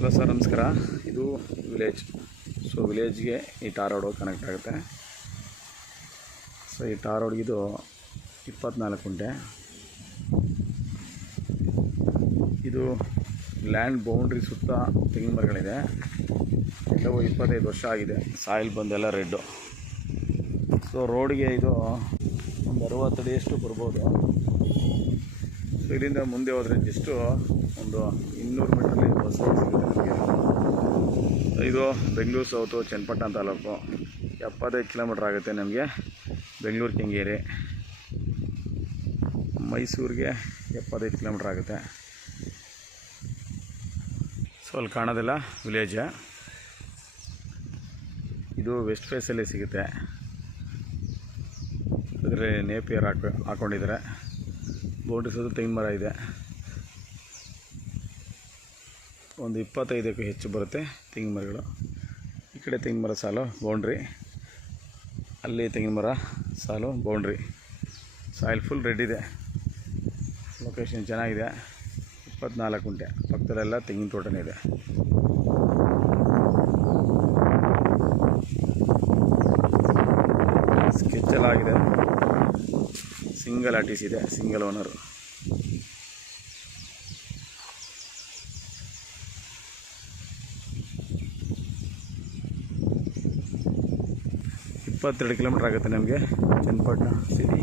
Hello sir, ನಮಸ್ಕಾರ. ಇದು village. So ವಿಲೇಜ್ಗೆ ಈ ಟಾರ್ ರೋಡು ಕನೆಕ್ಟ್ ಆಗುತ್ತೆ. ಸೊ ಈ ಟಾರ್ ರೋಡ್ಗೆ ಇದು 24 ಕುಂಟೆ. ಇದು ಲ್ಯಾಂಡ್ ಬೌಂಡ್ರಿ ಸುತ್ತ ತೆಂಗಿನ ಮರಗಳಿದೆ. ಎಲ್ಲವೂ 25 ವರ್ಷ ಆಗಿದೆ. Soil ಬಂದೆಲ್ಲ red. ಸೊ ರೋಡ್ಗೆ ಇದು ಒಂದು 60 ಅಡಿಯಷ್ಟು ಬರ್ಬೋದು. ಸೊ ಇಲ್ಲಿಂದ ಮುಂದೆ ಹೋದರೆ ಜಸ್ಟು ಒಂದು 200 ಮೀಟ್ರಲ್ಲಿ ಬಸ್ ರೋಡ್ ಸಿಗುತ್ತೆ ನಮಗೆ. ಇದು ಬೆಂಗಳೂರು ಸೌತು ಚನ್ನಪಟ್ಟಣ ತಾಲೂಕು. 75 ಕಿಲೋಮೀಟ್ರ್ ಆಗುತ್ತೆ ನಮಗೆ ಬೆಂಗಳೂರು ಕೆಂಗೇರಿ. ಮೈಸೂರಿಗೆ 75 ಕಿಲೋಮೀಟ್ರ್ ಆಗುತ್ತೆ. ಸೊ ಅಲ್ಲಿ ಕಾಣೋದಿಲ್ಲ ವಿಲೇಜ್. ಇದು ವೆಸ್ಟ್ ಫೇಸಲ್ಲಿ ಸಿಗುತ್ತೆ. ಅದರಲ್ಲಿ ನೇಪಿಯರ್ ಹಾಕ್ಕೊಂಡಿದ್ದಾರೆ. ಬೌಂಡ್ರಿ ಸುತ್ತ ತೆಂಗಿನ ಮರ ಇದೆ. ಒಂದು 25ಕ್ಕೂ ಹೆಚ್ಚು ಬರುತ್ತೆ ತೆಂಗಿನ ಮರಗಳು. ಈ ಕಡೆ ತೆಂಗಿನ ಮರ ಸಾಲು ಬೌಂಡ್ರಿ, ಅಲ್ಲಿ ತೆಂಗಿನ ಮರ ಸಾಲು ಬೌಂಡ್ರಿ. ಸಾಯಿಲ್ ಫುಲ್ ರೆಡ್ ಇದೆ. ಲೊಕೇಶನ್ ಚೆನ್ನಾಗಿದೆ. 24 ಕುಂಟೆ. ಪಕ್ಕದಲ್ಲೆಲ್ಲ ತೆಂಗಿನ ತೋಟನೇ ಇದೆ. ಸ್ಕೆಚೆಲ್ಲ ಆಗಿದೆ. ಸಿಂಗಲ್ ಆರ್ಟಿಸಿ ಇದೆ, ಸಿಂಗಲ್ ಓನರು. $22 ಕಿಲೋಮೀಟ್ರ್ ಆಗುತ್ತೆ ನಮಗೆ ಚನ್ನಪಟ್ಟಣ ಸಿಟಿ.